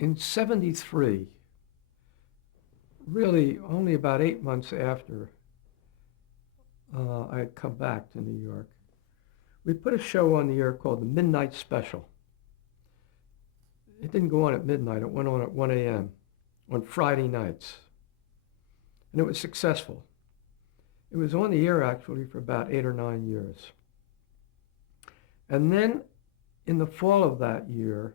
in 73, really only about 8 months after I had come back to New York, we put a show on the air called the Midnight Special. It didn't go on at midnight, it went on at 1 a.m. on Friday nights. And it was successful. It was on the air actually for about 8 or 9 years. And then in the fall of that year,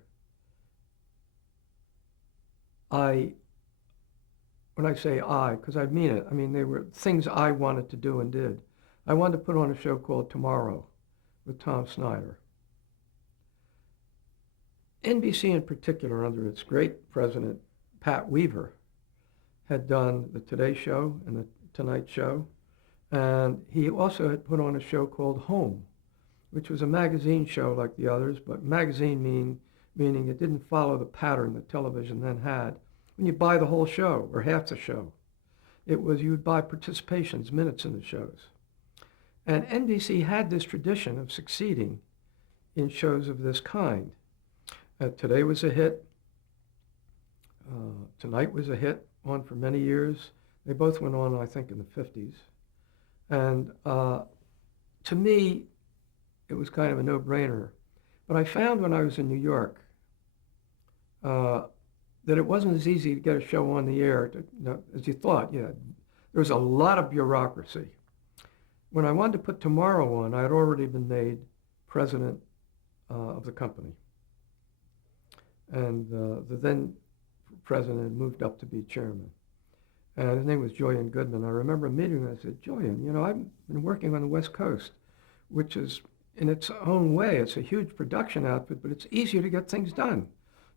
when I say because I mean it, I mean they were things I wanted to do and did. I wanted to put on a show called Tomorrow with Tom Snyder. NBC in particular, under its great president, Pat Weaver, had done the Today Show and the Tonight Show. And he also had put on a show called Home, which was a magazine show like the others, but magazine meaning it didn't follow the pattern that television then had. When you buy the whole show or half the show, it was you would buy participations, minutes in the shows. And NBC had this tradition of succeeding in shows of this kind. Today was a hit. Tonight was a hit, on for many years. They both went on, I think, in the 50s. And to me, it was kind of a no-brainer. But I found when I was in New York that it wasn't as easy to get a show on the air as you thought. Yeah, there was a lot of bureaucracy. When I wanted to put Tomorrow on, I had already been made president of the company. And the then president had moved up to be chairman. And his name was Joyan Goodman. I remember meeting him and I said, Joyan, I've been working on the West Coast, which is, in its own way, it's a huge production outfit, but it's easier to get things done.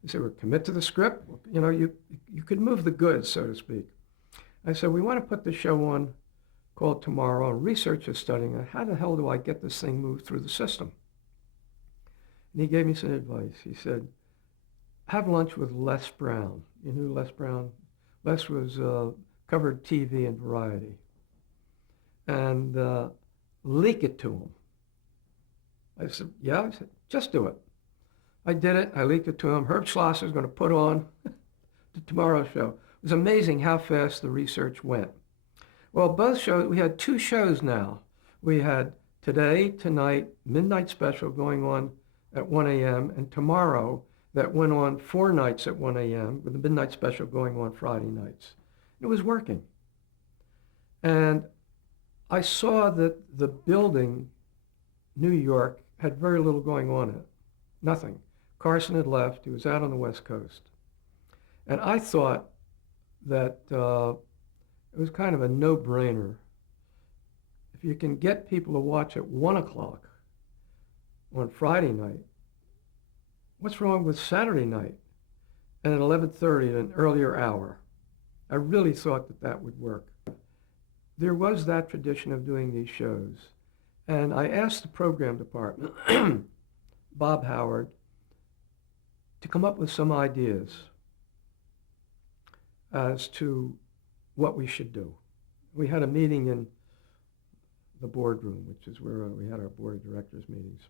He said, well, commit to the script. You could move the goods, so to speak. I said, we want to put this show on called Tomorrow, and research is studying it. How the hell do I get this thing moved through the system? And he gave me some advice. He said, have lunch with Les Brown. You knew Les Brown? Les was covered TV and Variety. And leak it to him. I said, yeah? I said, just do it. I did it. I leaked it to him. Herb Schlosser is going to put on the Tomorrow show. It was amazing how fast the research went. Well, both shows, we had 2 shows now. We had Today, Tonight, Midnight Special going on at 1 a.m. and Tomorrow that went on 4 nights at 1 a.m. with the Midnight Special going on Friday nights. It was working. And I saw that the building, New York, had very little going on in it. Nothing. Carson had left. He was out on the West Coast. And I thought that it was kind of a no-brainer. If you can get people to watch at 1 o'clock on Friday night, what's wrong with Saturday night and at 11:30 at an earlier hour? I really thought that that would work. There was that tradition of doing these shows. And I asked the program department, Bob Howard, to come up with some ideas as to what we should do. We had a meeting in the boardroom, which is where we had our board of directors meetings.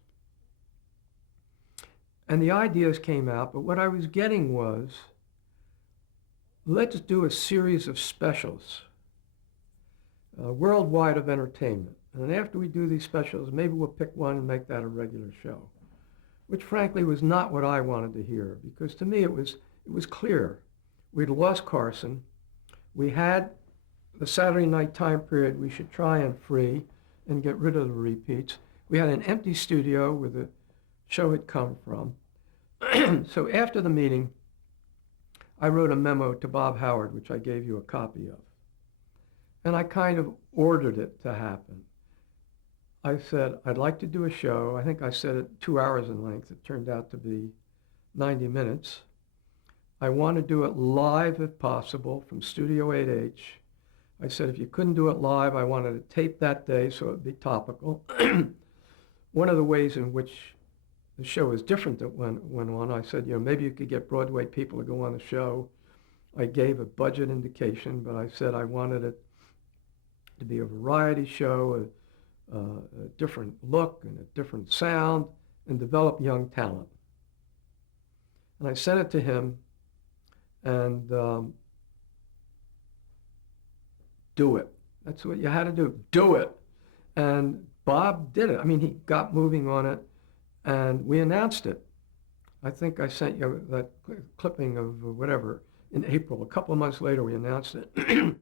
And the ideas came out, but what I was getting was, let's do a series of specials, worldwide of entertainment. And after we do these specials, maybe we'll pick one and make that a regular show, which frankly was not what I wanted to hear, because to me it was clear. We'd lost Carson. We had the Saturday night time period we should try and free and get rid of the repeats. We had an empty studio where the show had come from. So after the meeting, I wrote a memo to Bob Howard, which I gave you a copy of. And I kind of ordered it to happen. I said, I'd like to do a show. I think I said it 2 hours in length. It turned out to be 90 minutes. I want to do it live if possible from Studio 8H. I said if you couldn't do it live, I wanted to tape that day so it would be topical. One of the ways in which the show is different that went on, I said, maybe you could get Broadway people to go on the show. I gave a budget indication, but I said I wanted it to be a variety show, a different look and a different sound, and develop young talent. And I sent it to him, and do it. That's what you had to do. Do it. And Bob did it. I mean, he got moving on it, and we announced it. I think I sent you that clipping of whatever in April. A couple of months later, we announced it.